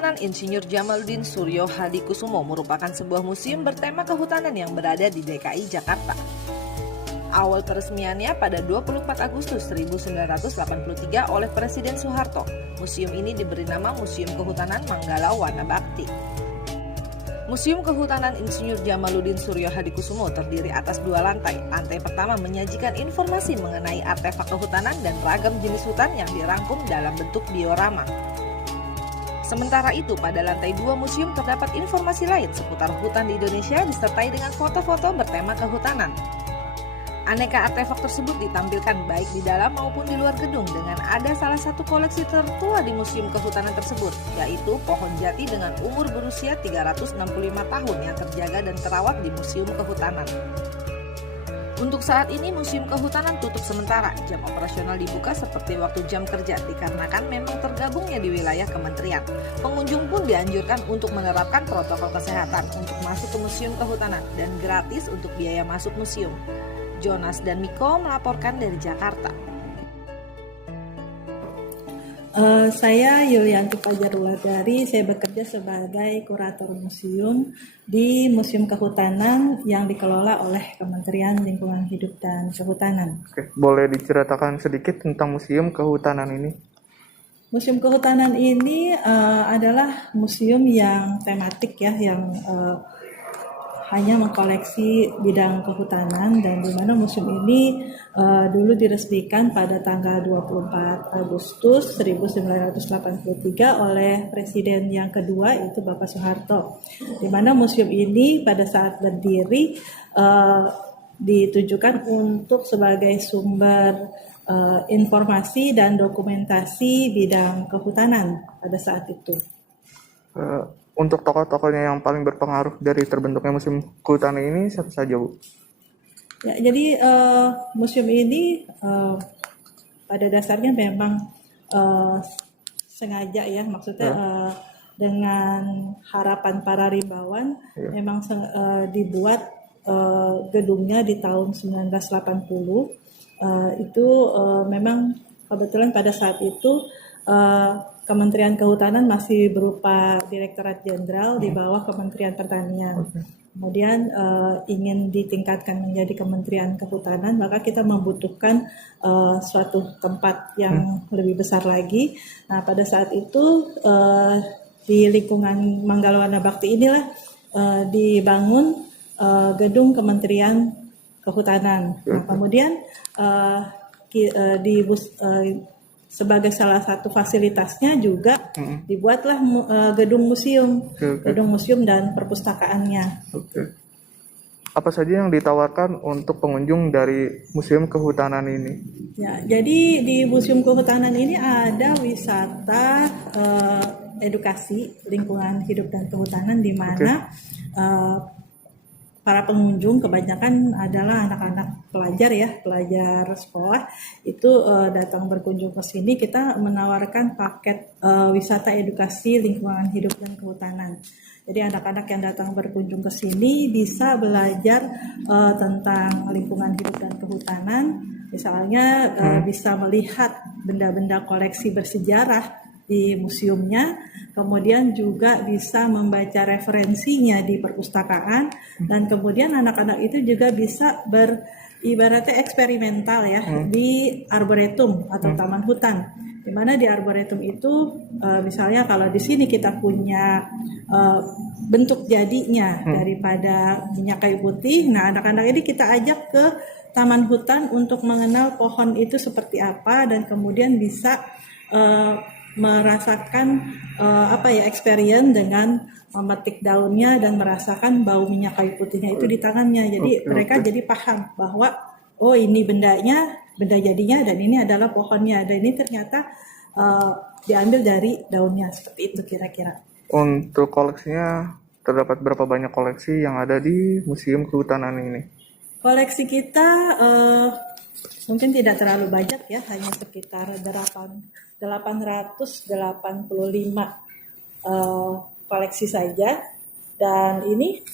Kehutanan Insinyur Jamaluddin Suryo Hadikusumo merupakan sebuah museum bertema kehutanan yang berada di DKI Jakarta. Awal peresmiannya pada 24 Agustus 1983 oleh Presiden Soeharto, museum ini diberi nama Museum Kehutanan Manggala Wana Bakti. Museum Kehutanan Insinyur Jamaluddin Suryo Hadikusumo terdiri atas 2 lantai. Lantai pertama menyajikan informasi mengenai artefak kehutanan dan ragam jenis hutan yang dirangkum dalam bentuk diorama. Sementara itu, pada lantai 2 museum terdapat informasi lain seputar hutan di Indonesia disertai dengan foto-foto bertema kehutanan. Aneka artefak tersebut ditampilkan baik di dalam maupun di luar gedung dengan ada salah satu koleksi tertua di Museum Kehutanan tersebut, yaitu pohon jati dengan umur berusia 365 tahun yang terjaga dan terawat di Museum Kehutanan. Untuk saat ini Museum Kehutanan tutup sementara, jam operasional dibuka seperti waktu jam kerja dikarenakan memang tergabungnya di wilayah kementerian. Pengunjung pun dianjurkan untuk menerapkan protokol kesehatan untuk masuk ke Museum Kehutanan dan gratis untuk biaya masuk museum. Jonas dan Miko melaporkan dari Jakarta. Saya Yulianti Fajarwardari, saya bekerja sebagai kurator museum di Museum Kehutanan yang dikelola oleh Kementerian Lingkungan Hidup dan Kehutanan. Oke, boleh diceritakan sedikit tentang Museum Kehutanan ini? Museum Kehutanan ini adalah museum yang tematik ya, yang hanya mengkoleksi bidang kehutanan, dan di mana museum ini dulu diresmikan pada tanggal 24 Agustus 1983 oleh Presiden yang kedua, yaitu Bapak Soeharto. Di mana museum ini pada saat berdiri ditujukan untuk sebagai sumber informasi dan dokumentasi bidang kehutanan pada saat itu. Untuk tokoh-tokohnya yang paling berpengaruh dari terbentuknya Museum Kehutanan ini siapa saja, Bu? Ya, jadi museum ini pada dasarnya memang sengaja ya, maksudnya dengan harapan para rimbawan, memang dibuat gedungnya di tahun 1980. Itu memang kebetulan pada saat itu Kementerian Kehutanan masih berupa Direktorat Jenderal di bawah Kementerian Pertanian. Kemudian ingin ditingkatkan menjadi Kementerian Kehutanan, maka kita membutuhkan suatu tempat yang lebih besar lagi. Nah, pada saat itu di lingkungan Manggala Wana Bakti inilah dibangun gedung Kementerian Kehutanan. Nah, kemudian sebagai salah satu fasilitasnya juga dibuatlah gedung museum dan perpustakaannya. Oke. Apa saja yang ditawarkan untuk pengunjung dari Museum Kehutanan ini? Ya, jadi di Museum Kehutanan ini ada wisata edukasi lingkungan hidup dan kehutanan, di mana para pengunjung kebanyakan adalah anak-anak pelajar sekolah itu datang berkunjung ke sini. Kita menawarkan paket wisata edukasi lingkungan hidup dan kehutanan. Jadi anak-anak yang datang berkunjung ke sini bisa belajar tentang lingkungan hidup dan kehutanan. Misalnya bisa melihat benda-benda koleksi bersejarah di museumnya, kemudian juga bisa membaca referensinya di perpustakaan, dan kemudian anak-anak itu juga bisa ibaratnya eksperimental ya di arboretum atau taman hutan, di mana di arboretum itu misalnya kalau di sini kita punya bentuk jadinya daripada minyak kayu putih, nah anak-anak ini kita ajak ke taman hutan untuk mengenal pohon itu seperti apa, dan kemudian bisa merasakan experience dengan memetik daunnya dan merasakan bau minyak kayu putihnya itu di tangannya. Jadi mereka jadi paham bahwa oh ini benda jadinya, dan ini adalah pohonnya, dan ini ternyata diambil dari daunnya, seperti itu kira-kira. Untuk koleksinya terdapat berapa banyak koleksi yang ada di Museum Kehutanan ini? Koleksi kita mungkin tidak terlalu banyak ya, hanya sekitar 885 koleksi saja, dan ini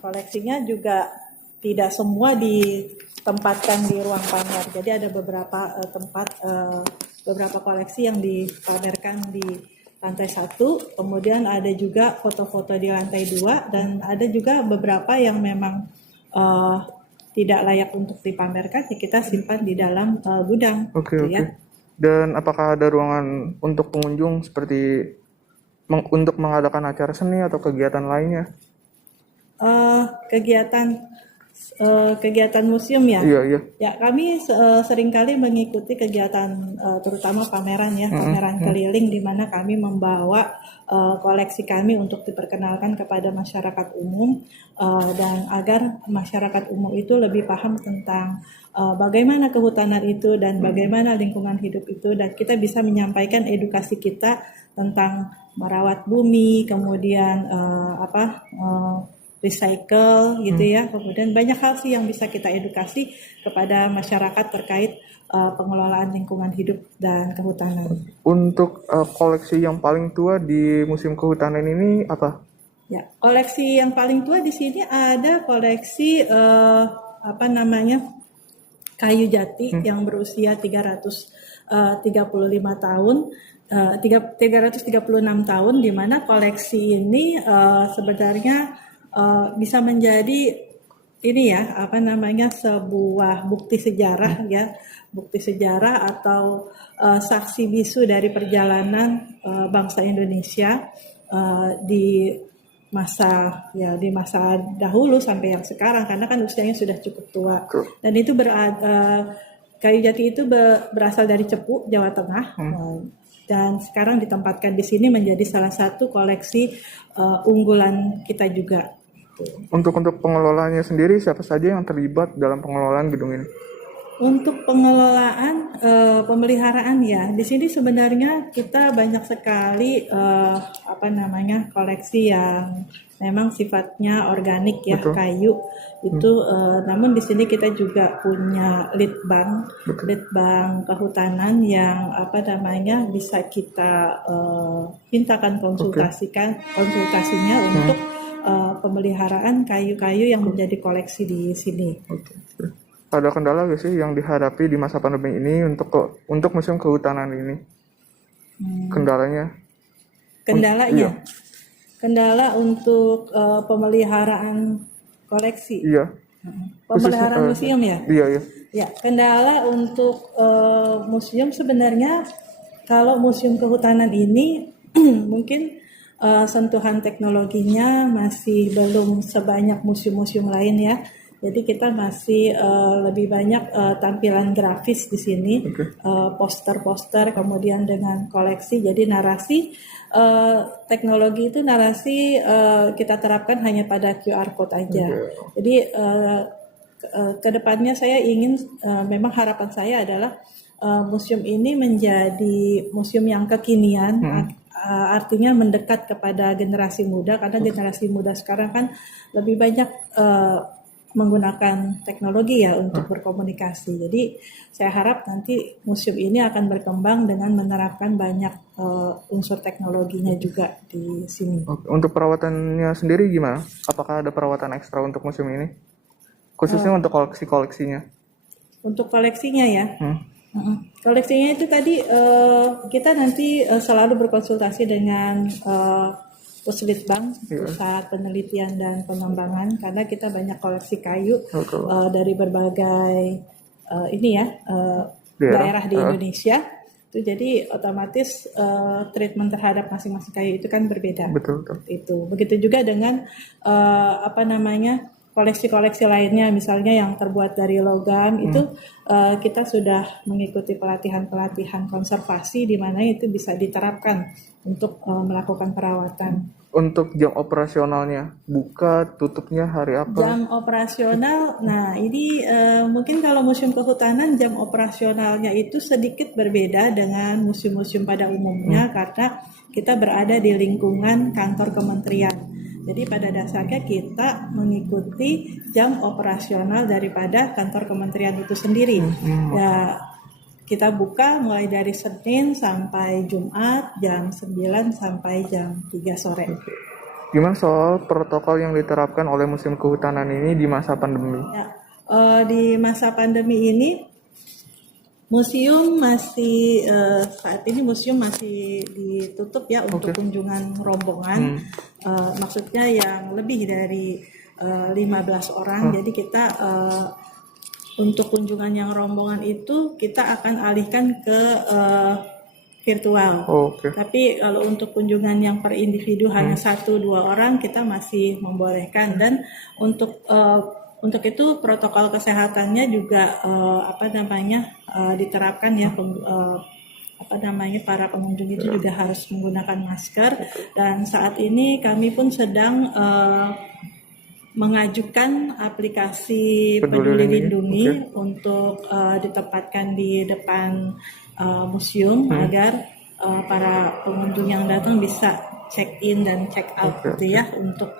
koleksinya juga tidak semua ditempatkan di ruang pamer. Jadi ada beberapa beberapa koleksi yang dipamerkan di lantai 1, kemudian ada juga foto-foto di lantai 2, dan ada juga beberapa yang memang tidak layak untuk dipamerkan, ya kita simpan di dalam gudang. Oke, gitu oke. ya. Dan apakah ada ruangan untuk pengunjung seperti untuk mengadakan acara seni atau kegiatan lainnya? Eh, kegiatan kegiatan museum ya. Iya, iya. Ya, kami seringkali mengikuti kegiatan terutama pameran ya, pameran keliling di mana kami membawa koleksi kami untuk diperkenalkan kepada masyarakat umum, dan agar masyarakat umum itu lebih paham tentang bagaimana kehutanan itu dan bagaimana lingkungan hidup itu, dan kita bisa menyampaikan edukasi kita tentang merawat bumi, kemudian recycle gitu ya. Kemudian banyak hal sih yang bisa kita edukasi kepada masyarakat terkait pengelolaan lingkungan hidup dan kehutanan. Untuk koleksi yang paling tua di Museum Kehutanan ini apa? Ya, koleksi yang paling tua di sini ada koleksi kayu jati yang berusia 335 tahun. 336 tahun, di mana koleksi ini sebenarnya bisa menjadi ini ya sebuah bukti sejarah ya, bukti sejarah atau saksi bisu dari perjalanan bangsa Indonesia di masa dahulu sampai yang sekarang, karena kan usianya sudah cukup tua. Dan itu kayu jati itu berasal dari Cepu, Jawa Tengah. Dan sekarang ditempatkan di sini menjadi salah satu koleksi unggulan kita juga. Untuk pengelolaannya sendiri, siapa saja yang terlibat dalam pengelolaan gedung ini? Untuk pengelolaan pemeliharaan ya, di sini sebenarnya kita banyak sekali koleksi yang memang sifatnya organik ya, Betul. kayu itu. Namun di sini kita juga punya litbang kehutanan yang bisa kita mintakan konsultasinya untuk pemeliharaan kayu-kayu yang menjadi koleksi di sini. Oke. Ada kendala nggak sih yang dihadapi di masa pandemi ini untuk Museum Kehutanan ini? Kendalanya? Kendalanya? Iya. Kendala untuk pemeliharaan koleksi. Iya. Pemeliharaan museum ya? Iya, iya. Ya, kendala untuk museum sebenarnya, kalau Museum Kehutanan ini mungkin sentuhan teknologinya masih belum sebanyak museum-museum lain ya. Jadi kita masih lebih banyak tampilan grafis di sini, poster-poster, kemudian dengan koleksi. Jadi narasi teknologi itu kita terapkan hanya pada QR code aja. Jadi kedepannya saya ingin, memang harapan saya adalah museum ini menjadi museum yang kekinian. Artinya mendekat kepada generasi muda, karena generasi muda sekarang kan lebih banyak menggunakan teknologi ya untuk berkomunikasi. Jadi saya harap nanti museum ini akan berkembang dengan menerapkan banyak unsur teknologinya juga di sini. Untuk perawatannya sendiri gimana? Apakah ada perawatan ekstra untuk museum ini? Khususnya untuk koleksi-koleksinya? Untuk koleksinya ya. Koleksinya itu tadi kita nanti selalu berkonsultasi dengan Puslitbang, Pusat Penelitian dan Pengembangan, karena kita banyak koleksi kayu dari berbagai daerah di Indonesia. Itu jadi otomatis treatment terhadap masing-masing kayu itu kan berbeda. Betul. Itu. Begitu juga dengan koleksi-koleksi lainnya, misalnya yang terbuat dari logam, itu kita sudah mengikuti pelatihan konservasi di mana itu bisa diterapkan untuk melakukan perawatan. Untuk jam operasionalnya, buka tutupnya hari apa? Jam operasional, nah ini mungkin kalau Museum Kehutanan jam operasionalnya itu sedikit berbeda dengan museum-museum pada umumnya, karena kita berada di lingkungan kantor kementerian. Jadi pada dasarnya kita mengikuti jam operasional daripada kantor kementerian itu sendiri. Ya, kita buka mulai dari Senin sampai Jumat jam 9 sampai jam 3 sore. Gimana soal protokol yang diterapkan oleh Museum Kehutanan ini di masa pandemi? Ya, di masa pandemi ini Museum masih saat ini museum masih ditutup ya untuk Oke. kunjungan rombongan. Maksudnya yang lebih dari 15 orang. Jadi kita untuk kunjungan yang rombongan itu kita akan alihkan ke virtual. Oke. Tapi kalau untuk kunjungan yang per individu hanya 1-2 orang kita masih membolehkan, dan untuk itu protokol kesehatannya juga diterapkan ya. Para pengunjung itu juga harus menggunakan masker, dan saat ini kami pun sedang mengajukan aplikasi Peduli Lindungi untuk ditempatkan di depan museum agar para pengunjung yang datang bisa check in dan check out gitu ya, untuk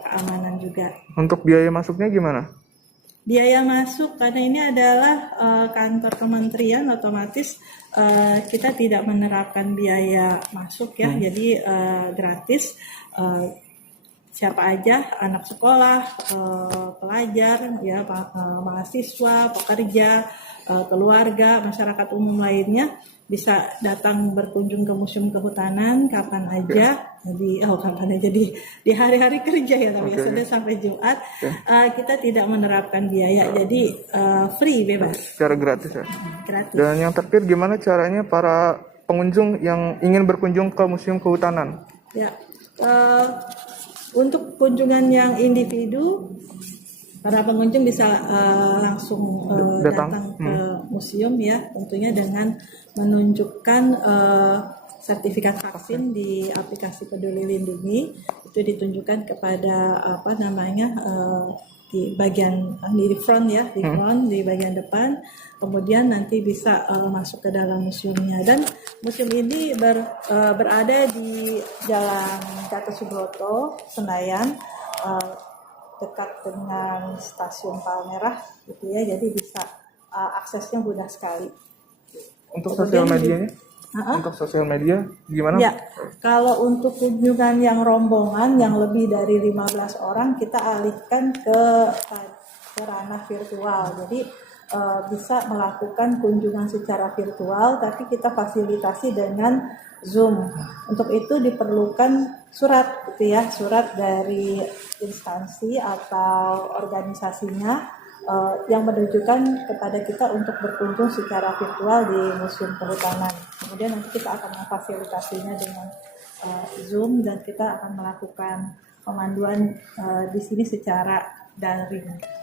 keamanan juga. Untuk biaya masuknya gimana? Biaya masuk karena ini adalah kantor kementerian, otomatis kita tidak menerapkan biaya masuk ya, jadi gratis. Siapa aja, anak sekolah, pelajar, ya, mahasiswa, pekerja, keluarga, masyarakat umum lainnya bisa datang berkunjung ke Museum Kehutanan kapan aja. Jadi di hari-hari kerja ya, tapi Senin sampai Jumat kita tidak menerapkan biaya, jadi free, bebas. Secara gratis ya. Gratis. Dan yang terakhir, gimana caranya para pengunjung yang ingin berkunjung ke Museum Kehutanan? Ya. Untuk kunjungan yang individu, para pengunjung bisa langsung datang ke museum ya, tentunya dengan menunjukkan sertifikat vaksin di aplikasi Peduli Lindungi. Itu ditunjukkan kepada di bagian di front ya, di bagian depan. Kemudian nanti bisa masuk ke dalam museumnya, dan museum ini berada di Jalan Gatot Subroto, Senayan, dekat dengan Stasiun Palmerah gitu ya, jadi bisa aksesnya mudah sekali. Untuk sosial medianya? Untuk sosial media gimana? Ya, kalau untuk kunjungan yang rombongan yang lebih dari 15 orang kita alihkan ke ranah virtual. Jadi bisa melakukan kunjungan secara virtual, tapi kita fasilitasi dengan Zoom. Untuk itu diperlukan surat gitu ya, surat dari instansi atau organisasinya yang menunjukkan kepada kita untuk berkunjung secara virtual di Museum Kehutanan. Kemudian nanti kita akan memfasilitasinya dengan Zoom, dan kita akan melakukan pemanduan di sini secara daring.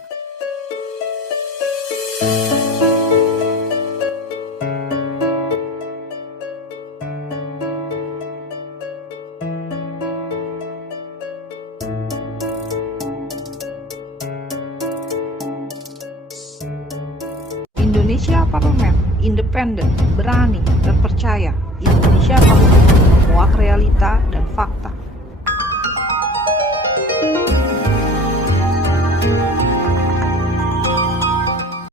Indonesia Parlemen, independen, berani, terpercaya. Indonesia Parlemen, memuat realita dan fakta.